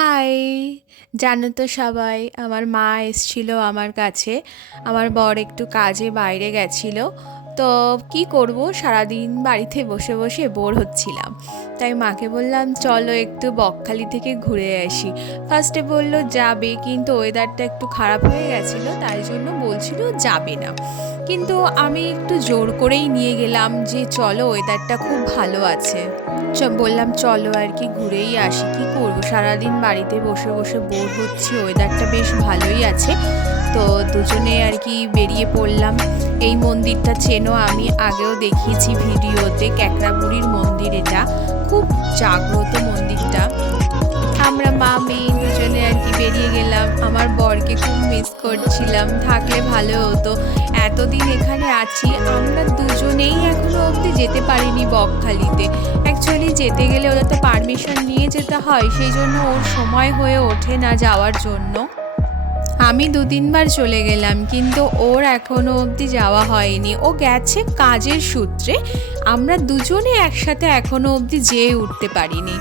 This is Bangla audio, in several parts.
হাই! জানো তো সবাই আমার মা এসছিল আমার কাছে। আমার বর একটু কাজে বাইরে গেছিল। তো কি করব, সারাদিন বাড়িতে বসে বসে বোর হচ্ছিলাম। তাই মাকে বললাম চলো একটু বকখালি থেকে ঘুরে আসি। ফার্স্টে বলল যাবে, কিন্তু ওয়েদারটা একটু খারাপ হয়ে গেছিলো, তাই জন্য বলছিল যাবে না। কিন্তু আমি একটু জোর করেই নিয়ে গেলাম যে চলো, ওয়েদারটা খুব ভালো আছে। বললাম চলো আর কি ঘুরেই আসি, কি করবো, সারাদিন বাড়িতে বসে বসে বোর হচ্ছি, ওয়েদারটা বেশ ভালোই আছে। তো দুজনে আর কি বেরিয়ে পড়লাম। এই মন্দিরটা চেনো, আমি আগেও দেখিয়েছি ভিডিওতে, ক্যাকড়াবুড়ির মন্দির। এটা খুব জাগ্রত মন্দিরটা। আমরা মা মেয়ে দুজনে আর কি বেরিয়ে গেলাম। আমার বরকে খুব মিস করছিলাম, থাকলে ভালো হতো। এতদিন এখানে আছি, আমরা দুজনেই এখনো অবধি যেতে পারিনি বকখালিতে। অ্যাকচুয়ালি যেতে গেলে ওদের তো পারমিশন নিয়ে যেতে হয়, সেই জন্য ওর সময় হয়ে ওঠে না যাওয়ার জন্য। আমি ২-৩ বার চলে গেলাম, কিন্তু ওর এখনো অবধি যাওয়া হয়নি। ও গেছে কাজের সূত্রে, আমরা দুজনে একসাথে এখনো অবধি যেয়ে উঠতে পারিনি।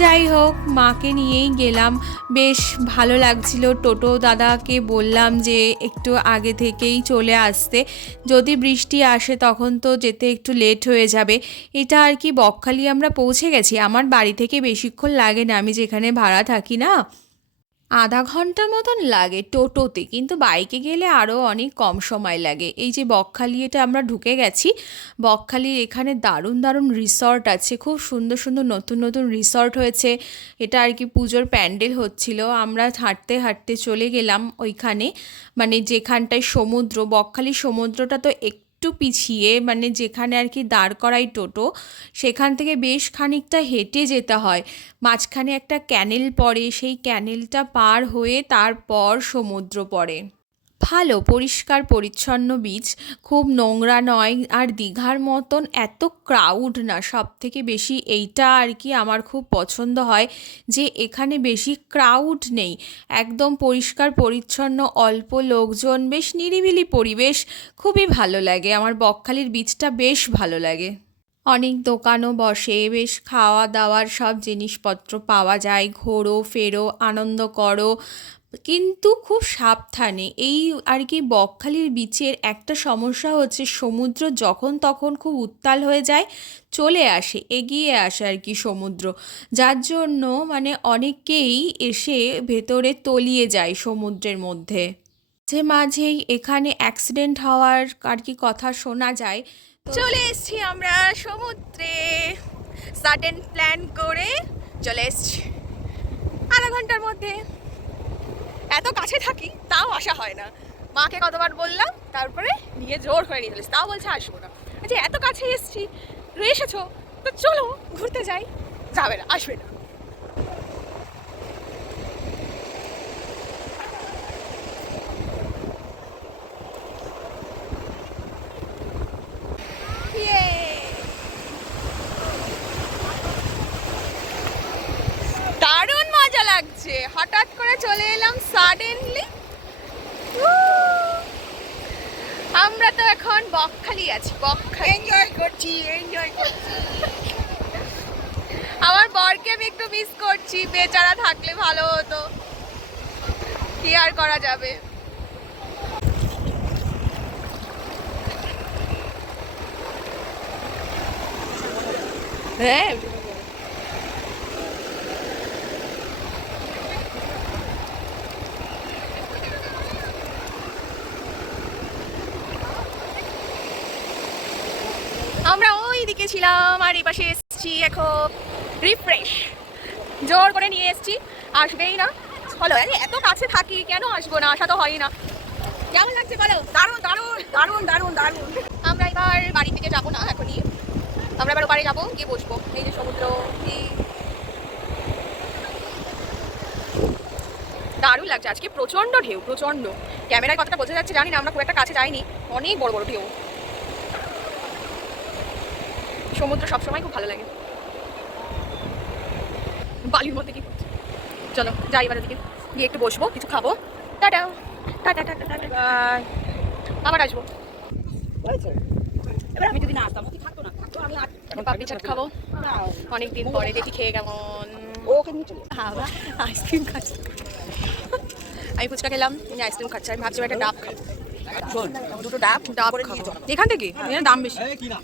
যাই হোক, মাকে নিয়েই গেলাম, বেশ ভালো লাগছিল। টোটো দাদাকে বললাম যে একটু আগে থেকেই চলে আসতে, যদি বৃষ্টি আসে তখন তো যেতে একটু লেট হয়ে যাবে। এটা আর কি বকখালি আমরা পৌঁছে গেছি, আমার বাড়ি থেকে বেশিক্ষণ লাগে না, আমি যেখানে ভাড়া থাকি না, আধা ঘন্টার মতন লাগে টোটোতে, কিন্তু বাইকে গেলে আরও অনেক কম সময় লাগে। এই যে বকখালি, এটা আমরা ঢুকে গেছি। বকখালির এখানে দারুণ দারুণ রিসর্ট আছে, খুব সুন্দর সুন্দর নতুন নতুন রিসর্ট হয়েছে। এটা আর কি পুজোর প্যান্ডেল হচ্ছিল, আমরা হাঁটতে হাঁটতে চলে গেলাম ওইখানে, মানে যেখানটায় সমুদ্র। বকখালি সমুদ্রটা তো একটু পিছিয়ে, মানে যেখানে আর কি দাঁড় করাই টোটো, সেখান থেকে বেশ খানিকটা হেঁটে যেতে হয়। মাঝখানে একটা ক্যানেল পড়ে, সেই ক্যানেলটা পার হয়ে তারপর সমুদ্র পড়ে। ভালো পরিষ্কার পরিচ্ছন্ন বিচ, খুব নোংরা নয়, আর দীঘার মতন এত ক্রাউড না। সব থেকে বেশি এইটা আর কি আমার খুব পছন্দ হয়, যে এখানে বেশি ক্রাউড নেই, একদম পরিষ্কার পরিচ্ছন্ন, অল্প লোকজন, বেশ নিরিবিলি পরিবেশ, খুবই ভালো লাগে। আমার বকখালির বিচটা বেশ ভালো লাগে। অনেক দোকানও বসে, বেশ খাওয়া দাওয়ার সব জিনিসপত্র পাওয়া যায়, ঘোরো ফেরো আনন্দ করো, কিন্তু খুব সাবধানে। এই আর কি বকখালির বিচের একটা সমস্যা হচ্ছে, সমুদ্র যখন তখন খুব উত্তাল হয়ে যায়, চলে আসে, এগিয়ে আসে আর কি সমুদ্র, যার জন্য মানে অনেকেই এসে ভেতরে তলিয়ে যায় সমুদ্রের মধ্যে। মাঝে মাঝেই এখানে অ্যাক্সিডেন্ট হওয়ার আর কি কথা শোনা যায়। চলে এসছি আমরা সমুদ্রে, সাডেন প্ল্যান করে চলে এসছি আধা ঘন্টার মধ্যে। এত কাছে থাকি তাও আসা হয় না, মাকে কতবার বললাম, তারপরে নিয়ে জোর হয়ে নিয়ে চলেছি, তাও বলছে আসবো না। আচ্ছা এত কাছে এসছি, এসেছো তো চলো ঘুরতে যাই, যাবে না, আসবে না। দারুণ মজা লাগছে, হঠাৎ করে চলে এলাম সাডেনলি। আমরা তো এখন বকখালি আছি, বকখালি এনজয় করছি, এনজয় করছি। আমার বরকে আমি একটু মিস করছি, বেচারা থাকলে ভালো হতো, কি আর করা যাবে। হ্যাঁ, আমরা ওই দিকে ছিলাম আর এই পাশে এসেছি এখন, রিফ্রেশ জোর করে নিয়ে এসেছি, আসবেই না। বলো আরে এত কাছে থাকি কেন আসবো না, আসা তো হয় না। কেমন লাগছে বলো? দারুণ দারুণ দারুণ দারুণ দারুণ। আমরা এবার বাড়ি থেকে যাবো না এখনই, আমরা এবার ওপারে যাবো, গিয়ে বসবো। এই যে সমুদ্র, কি দারুণ লাগছে। আজকে প্রচণ্ড ঢেউ, প্রচণ্ড। ক্যামেরায় কতটা বোঝা যাচ্ছে জানি না, আমরা খুব একটা কাছে যাইনি, অনেক বড় বড় ঢেউ। সমুদ্র সবসময় খুব ভালো লাগে। বালির মধ্যে কি করছে, চলো যাই এবার দিকে গিয়ে একটু বসবো, কিছু খাবো। টাটা টাটা টাটা টাটা, আবার আসবো। আমি যদি না আসতাম কি থাকতো না, থাকতো আমি পাপড়ি চাট খাবো অনেকদিন পরে, দেখি খেয়ে কেমন। ও ওকে নিয়ে চলে আইসক্রিম খাচ্ছি। আমি ফুচকা খেলাম, উনি আইসক্রিম খাচ্ছে। আমি ভাবছি একটা ডাব খাবো। শোন দুটো ডাব ডাব করে খাবো নিয়ে চল এখান থেকে, এখানে দাম বেশি। এই কি না